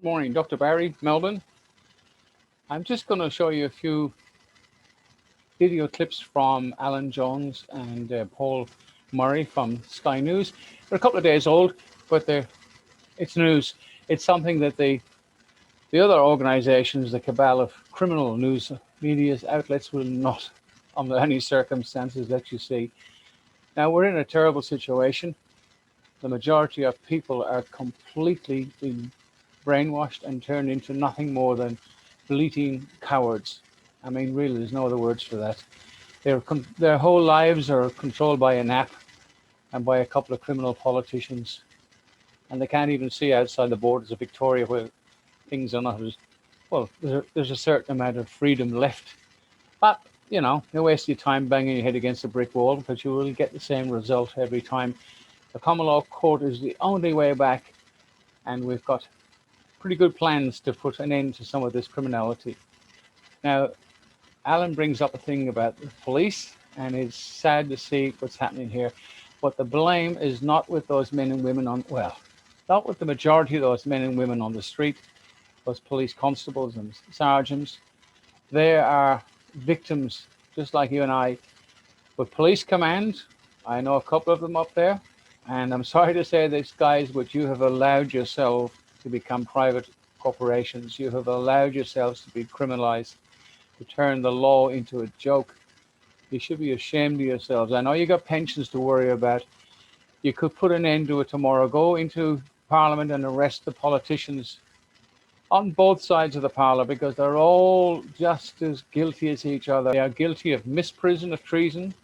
Good morning, Dr. Barry Melvin. I'm just going to show you a few video clips from Alan Jones and Paul Murray from Sky News. They're a couple of days old, but it's news. It's something that the other organizations, the cabal of criminal news media outlets, will not, under any circumstances, let you see. Now, we're in a terrible situation. The majority of people are completely being brainwashed and turned into nothing more than bleating cowards. I mean, really, there's no other words for that. Their whole lives are controlled by an app and by a couple of criminal politicians, and they can't even see outside the borders of Victoria where things are not as well. There's a certain amount of freedom left, but you waste your time banging your head against a brick wall because you will get the same result every time. The common law court is the only way back, and we've got pretty good plans to put an end to some of this criminality. Now, Alan brings up a thing about the police, and it's sad to see what's happening here. But the blame is not with those men and women not with the majority of those men and women on the street, those police constables and sergeants. They are victims, just like you and I. With police command, I know a couple of them up there, and I'm sorry to say this, guys, but you have allowed yourself to become private corporations. You have allowed yourselves to be criminalized, to turn the law into a joke. You should be ashamed of yourselves. I know you got pensions to worry about. You could put an end to it tomorrow. Go into Parliament and arrest the politicians on both sides of the parlour, because they're all just as guilty as each other. They are guilty of misprision of treason,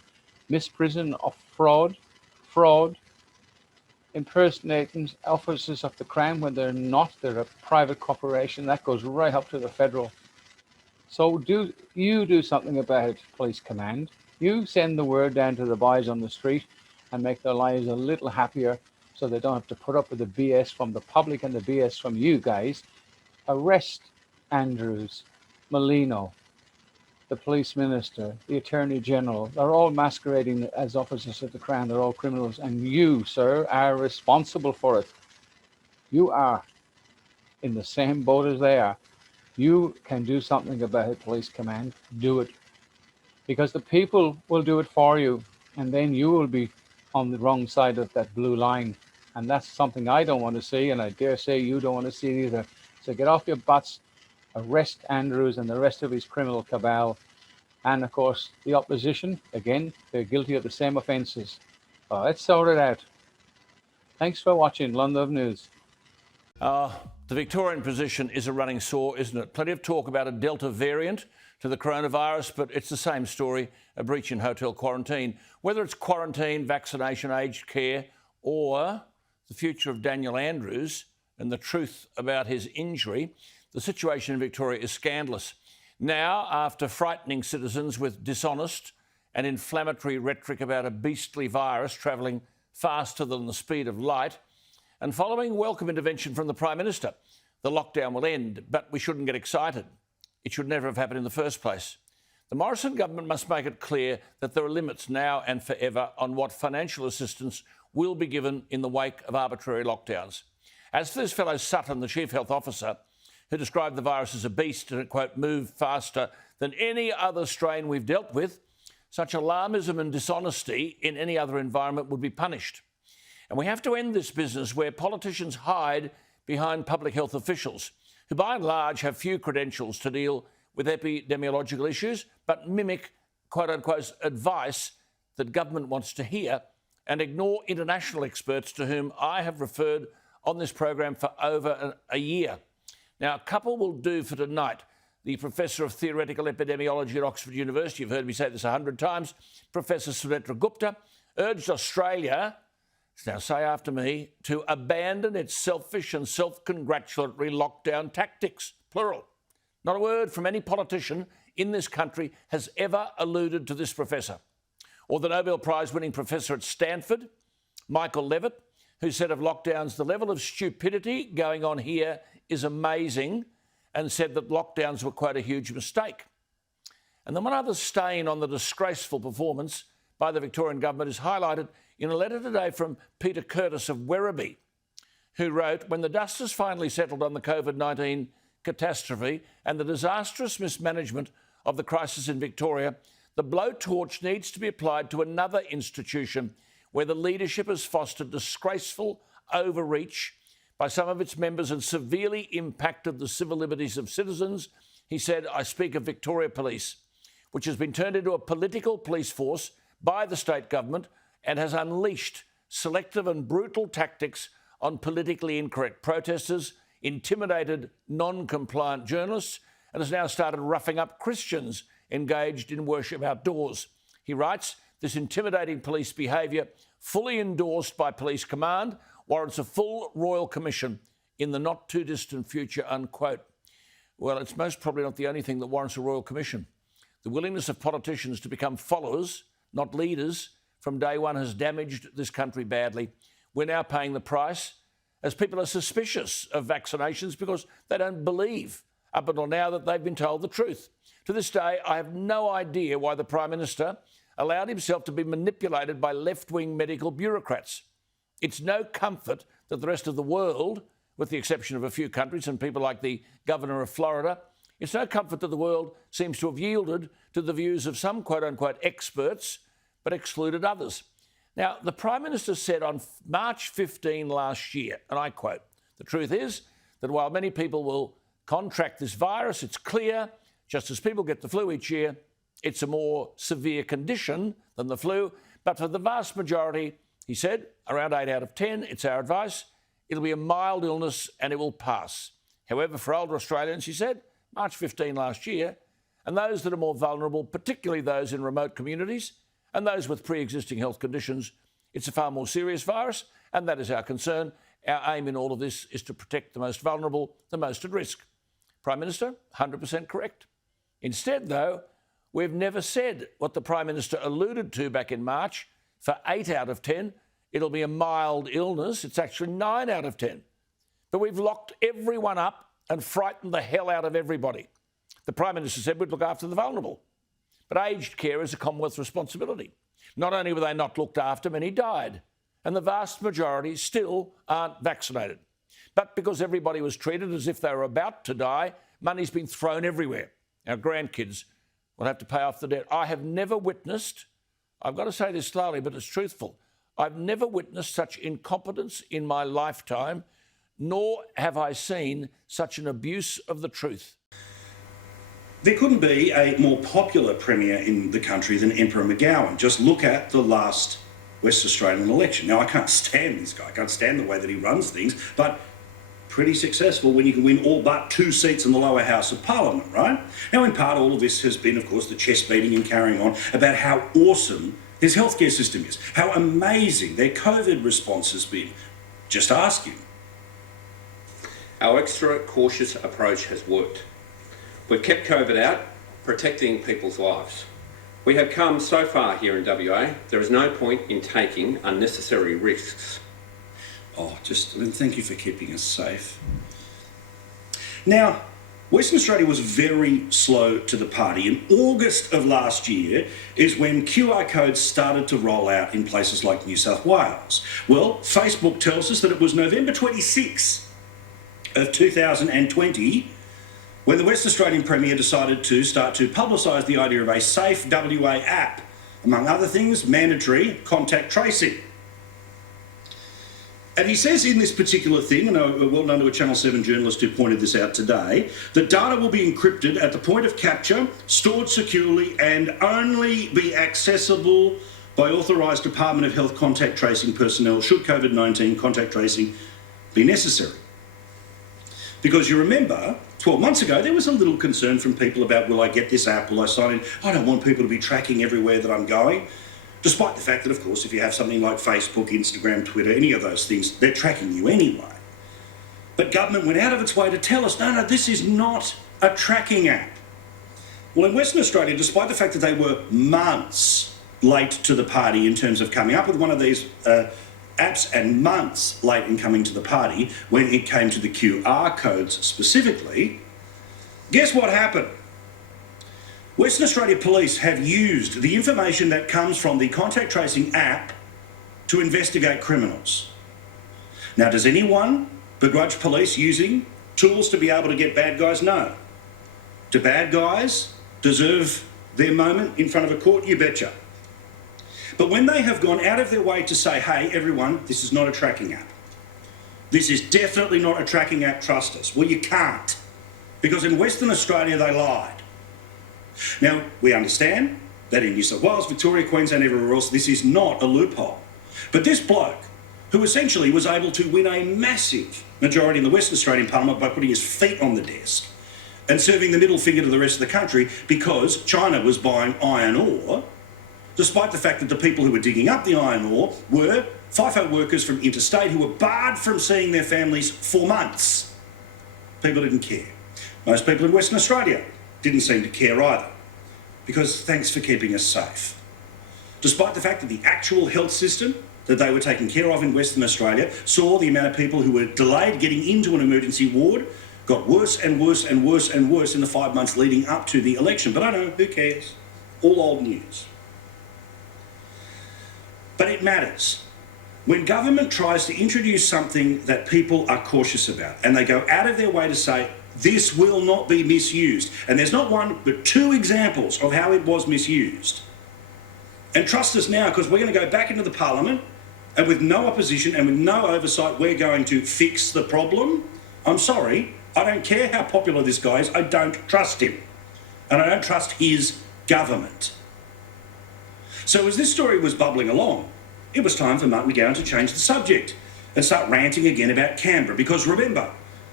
misprision of fraud, impersonating officers of the Crown when they're not. They're a private corporation. That goes right up to the federal. So do something about it, police command. You send the word down to the boys on the street and make their lives a little happier so they don't have to put up with the BS from the public and the BS from you guys. Arrest Andrews, Molino, the police minister, the attorney general. They're all masquerading as officers of the Crown. They're all criminals. And you, sir, are responsible for it. You are in the same boat as they are. You can do something about it, police command. Do it. Because the people will do it for you. And then you will be on the wrong side of that blue line. And that's something I don't want to see. And I dare say you don't want to see it either. So get off your butts. Arrest Andrews and the rest of his criminal cabal. And of course, the opposition, again, they're guilty of the same offences. Let's sort it out. Thanks for watching London News. The Victorian position is a running sore, isn't it? Plenty of talk about a Delta variant to the coronavirus, but it's the same story, a breach in hotel quarantine. Whether it's quarantine, vaccination, aged care, or the future of Daniel Andrews and the truth about his injury, the situation in Victoria is scandalous. Now, after frightening citizens with dishonest and inflammatory rhetoric about a beastly virus travelling faster than the speed of light, and following welcome intervention from the Prime Minister, the lockdown will end, but we shouldn't get excited. It should never have happened in the first place. The Morrison government must make it clear that there are limits now and forever on what financial assistance will be given in the wake of arbitrary lockdowns. As for this fellow Sutton, the Chief Health Officer, who described the virus as a beast and it, quote, moved faster than any other strain we've dealt with, such alarmism and dishonesty in any other environment would be punished. And we have to end this business where politicians hide behind public health officials, who by and large have few credentials to deal with epidemiological issues, but mimic, quote unquote, advice that government wants to hear and ignore international experts to whom I have referred on this program for over a year. Now, a couple will do for tonight. The Professor of Theoretical Epidemiology at Oxford University, you've heard me say this 100 times, Professor Sunetra Gupta, urged Australia, now say after me, to abandon its selfish and self-congratulatory lockdown tactics, plural. Not a word from any politician in this country has ever alluded to this professor. Or the Nobel Prize-winning professor at Stanford, Michael Levitt, who said of lockdowns, the level of stupidity going on here is amazing, and said that lockdowns were, quite, a huge mistake. And then one other stain on the disgraceful performance by the Victorian government is highlighted in a letter today from Peter Curtis of Werribee, who wrote, when the dust has finally settled on the COVID-19 catastrophe and the disastrous mismanagement of the crisis in Victoria, the blowtorch needs to be applied to another institution where the leadership has fostered disgraceful overreach by some of its members and severely impacted the civil liberties of citizens. He said, I speak of Victoria Police, which has been turned into a political police force by the state government and has unleashed selective and brutal tactics on politically incorrect protesters, intimidated non-compliant journalists, and has now started roughing up Christians engaged in worship outdoors. He writes, this intimidating police behaviour, fully endorsed by police command, warrants a full royal commission in the not too distant future, unquote. Well, it's most probably not the only thing that warrants a royal commission. The willingness of politicians to become followers, not leaders, from day one has damaged this country badly. We're now paying the price as people are suspicious of vaccinations because they don't believe up until now that they've been told the truth. To this day, I have no idea why the Prime Minister allowed himself to be manipulated by left-wing medical bureaucrats. It's no comfort that the rest of the world, with the exception of a few countries and people like the Governor of Florida, it's no comfort that the world seems to have yielded to the views of some quote-unquote experts, but excluded others. Now, the Prime Minister said on March 15 last year, and I quote, the truth is that while many people will contract this virus, it's clear, just as people get the flu each year, it's a more severe condition than the flu. But for the vast majority, he said, around 8 out of 10, it's our advice, it'll be a mild illness and it will pass. However, for older Australians, he said, March 15 last year, and those that are more vulnerable, particularly those in remote communities and those with pre-existing health conditions, it's a far more serious virus, and that is our concern. Our aim in all of this is to protect the most vulnerable, the most at risk. Prime Minister, 100% correct. Instead, though, we've never said what the Prime Minister alluded to back in March. For 8 out of 10, it'll be a mild illness. It's actually 9 out of 10. But we've locked everyone up and frightened the hell out of everybody. The Prime Minister said we'd look after the vulnerable. But aged care is a Commonwealth responsibility. Not only were they not looked after, many died. And the vast majority still aren't vaccinated. But because everybody was treated as if they were about to die, money's been thrown everywhere. Our grandkids will have to pay off the debt. I have never witnessed, I've got to say this slowly, but it's truthful, I've never witnessed such incompetence in my lifetime, nor have I seen such an abuse of the truth. There couldn't be a more popular Premier in the country than Emperor McGowan. Just look at the last West Australian election. Now, I can't stand this guy. I can't stand the way that he runs things, but pretty successful when you can win all but 2 seats in the lower house of Parliament, right? Now, in part, all of this has been, of course, the chest beating and carrying on about how awesome his healthcare system is, how amazing their COVID response has been. Just ask him. Our extra cautious approach has worked. We've kept COVID out, protecting people's lives. We have come so far here in WA, there is no point in taking unnecessary risks. Oh, thank you for keeping us safe. Now, Western Australia was very slow to the party. In August of last year is when QR codes started to roll out in places like New South Wales. Well, Facebook tells us that it was November 26 of 2020 when the West Australian Premier decided to start to publicise the idea of a safe WA app, among other things, mandatory contact tracing. And he says in this particular thing, and well known to a Channel 7 journalist who pointed this out today, that data will be encrypted at the point of capture, stored securely, and only be accessible by authorised Department of Health contact tracing personnel should COVID-19 contact tracing be necessary. Because you remember, 12 months ago, there was a little concern from people about, will I get this app, will I sign in? I don't want people to be tracking everywhere that I'm going. Despite the fact that, of course, if you have something like Facebook, Instagram, Twitter, any of those things, they're tracking you anyway. But government went out of its way to tell us, no, this is not a tracking app. Well, in Western Australia, despite the fact that they were months late to the party in terms of coming up with one of these apps and months late in coming to the party when it came to the QR codes specifically, guess what happened? Western Australia Police have used the information that comes from the contact tracing app to investigate criminals. Now, does anyone begrudge police using tools to be able to get bad guys? No. Do bad guys deserve their moment in front of a court? You betcha. But when they have gone out of their way to say, hey, everyone, this is not a tracking app. This is definitely not a tracking app, trust us. Well, you can't, because in Western Australia, they lied. Now, we understand that in New South Wales, Victoria, Queensland, everywhere else, this is not a loophole. But this bloke, who essentially was able to win a massive majority in the Western Australian Parliament by putting his feet on the desk and serving the middle finger to the rest of the country because China was buying iron ore, despite the fact that the people who were digging up the iron ore were FIFO workers from interstate who were barred from seeing their families for months. People didn't care. Most people in Western Australia didn't seem to care either, because thanks for keeping us safe. Despite the fact that the actual health system that they were taken care of in Western Australia saw the amount of people who were delayed getting into an emergency ward got worse and worse and worse and worse in the 5 months leading up to the election. But I know, who cares? All old news. But it matters. When government tries to introduce something that people are cautious about, and they go out of their way to say, this will not be misused. And there's not one, but two examples of how it was misused. And trust us now, because we're going to go back into the Parliament, and with no opposition and with no oversight, we're going to fix the problem. I'm sorry, I don't care how popular this guy is, I don't trust him. And I don't trust his government. So as this story was bubbling along, it was time for Mark McGowan to change the subject and start ranting again about Canberra. Because remember,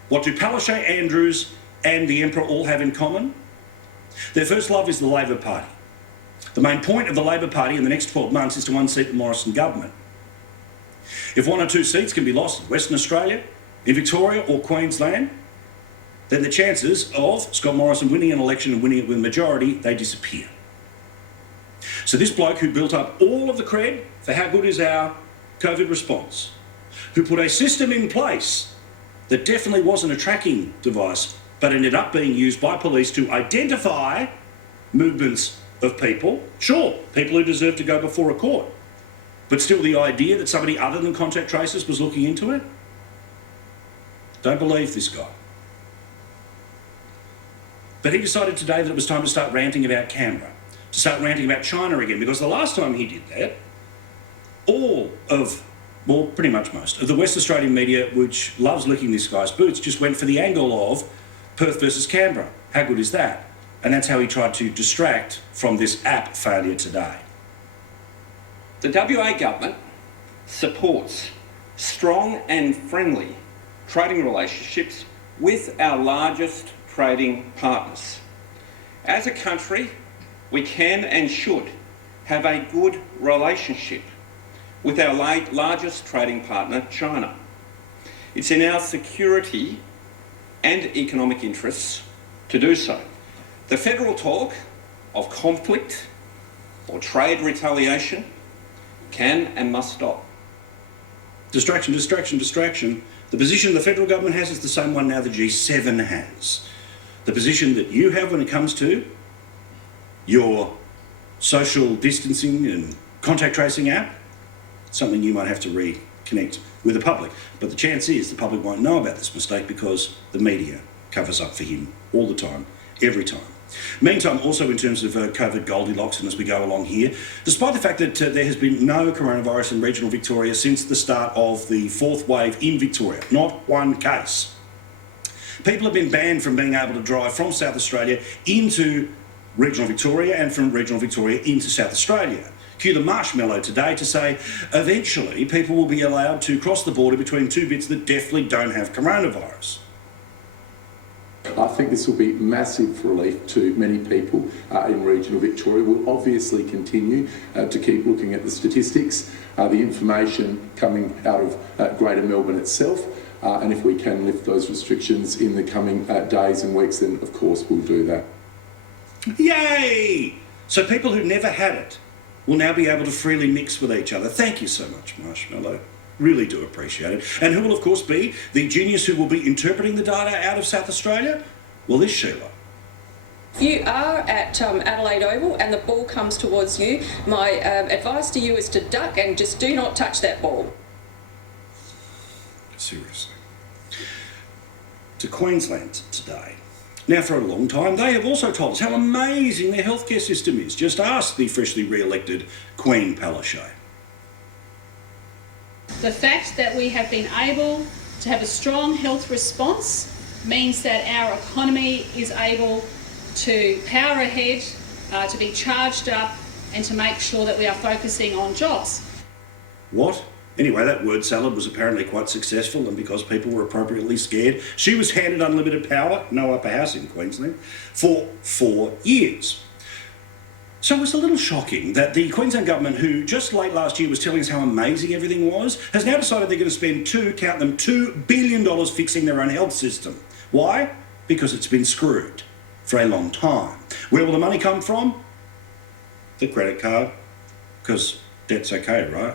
what do Palaszczuk, Andrews and the Emperor all have in common? Their first love is the Labor Party. The main point of the Labor Party in the next 12 months is to unseat the Morrison government. If one or two seats can be lost in Western Australia, in Victoria or Queensland, then the chances of Scott Morrison winning an election and winning it with a majority, they disappear. So this bloke who built up all of the cred for how good is our COVID response, who put a system in place that definitely wasn't a tracking device, but ended up being used by police to identify movements of people, sure, people who deserve to go before a court, but still the idea that somebody other than contact tracers was looking into it? Don't believe this guy. But he decided today that it was time to start ranting about Canberra, to start ranting about China again, because the last time he did that, all of, well, pretty much most of the West Australian media, which loves licking this guy's boots, just went for the angle of Perth versus Canberra. How good is that? And that's how he tried to distract from this app failure today. The WA government supports strong and friendly trading relationships with our largest trading partners. As a country, we can and should have a good relationship with our largest trading partner, China. It's in our security and economic interests to do so. The federal talk of conflict or trade retaliation can and must stop. Distraction, distraction, distraction. The position the federal government has is the same one now the G7 has. The position that you have when it comes to your social distancing and contact tracing app, something you might have to reconnect with the public. But the chance is the public won't know about this mistake because the media covers up for him all the time, every time. Meantime, also in terms of COVID Goldilocks, and as we go along here, despite the fact that there has been no coronavirus in regional Victoria since the start of the fourth wave in Victoria, not one case. People have been banned from being able to drive from South Australia into regional Victoria and from regional Victoria into South Australia. Cue the marshmallow today to say eventually people will be allowed to cross the border between two bits that definitely don't have coronavirus. I think this will be massive relief to many people in regional Victoria. We'll obviously continue to keep looking at the statistics, the information coming out of Greater Melbourne itself, and if we can lift those restrictions in the coming days and weeks, then of course we'll do that. Yay! So people who never had it will now be able to freely mix with each other. Thank you so much, Marshmallow. Really do appreciate it. And who will, of course, be the genius who will be interpreting the data out of South Australia? Well, this Sheila. If you are at Adelaide Oval and the ball comes towards you, my advice to you is to duck and just do not touch that ball. Seriously. To Queensland today. Now, for a long time, they have also told us how amazing their healthcare system is. Just ask the freshly re-elected Queen Palaszczuk. The fact that we have been able to have a strong health response means that our economy is able to power ahead, to be charged up, and to make sure that we are focusing on jobs. What? Anyway, that word salad was apparently quite successful, and because people were appropriately scared, she was handed unlimited power, no upper house in Queensland, for 4 years. So it's a little shocking that the Queensland government, who just late last year was telling us how amazing everything was, has now decided they're going to spend $2 billion fixing their own health system. Why? Because it's been screwed for a long time. Where will the money come from? The credit card. Because debt's okay, right?